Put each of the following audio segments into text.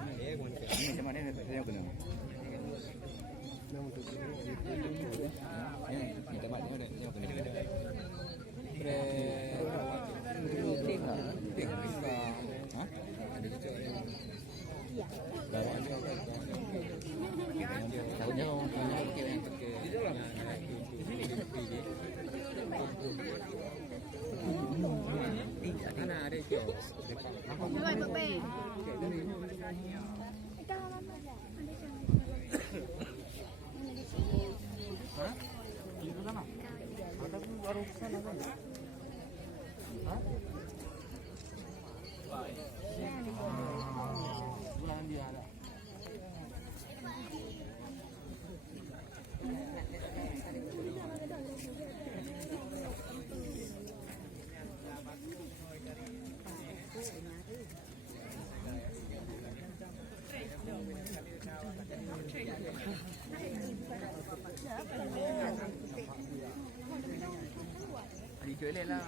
Ini sama dia yang kena. Minta mak dia yang kena. Tahunya mana ada kio? Rồi bự bè. Hah? Itu sama? Ada pun baru sana kan? Hah? Bulan dia ada. Đi chơi lên là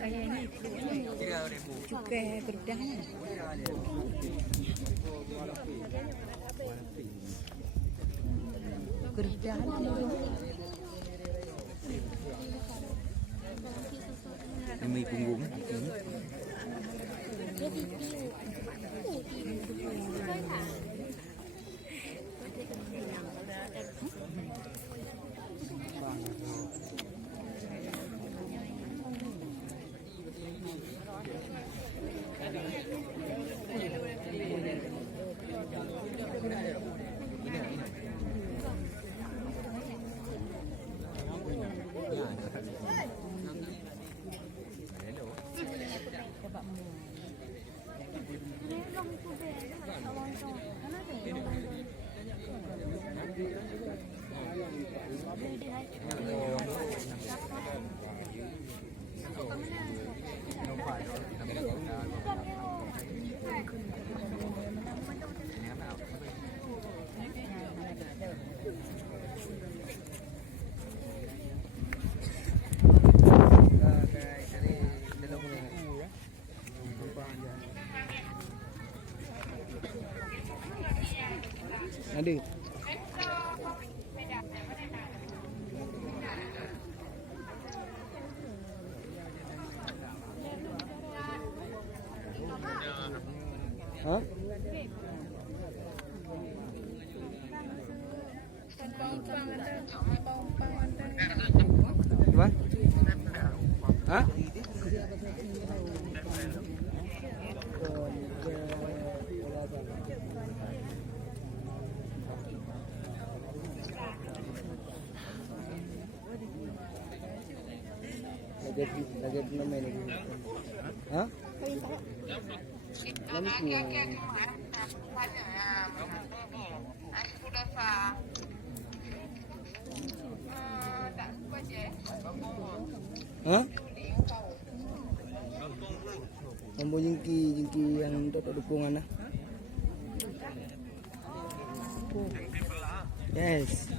Kayak ini. Cukai gedang. Gedang. mì punggung. Ada. Hah? Gimana? Hah? Lagi belum main lagi. Hah? Hah? Lampu jengki yang untuk dukungan lah. Yes.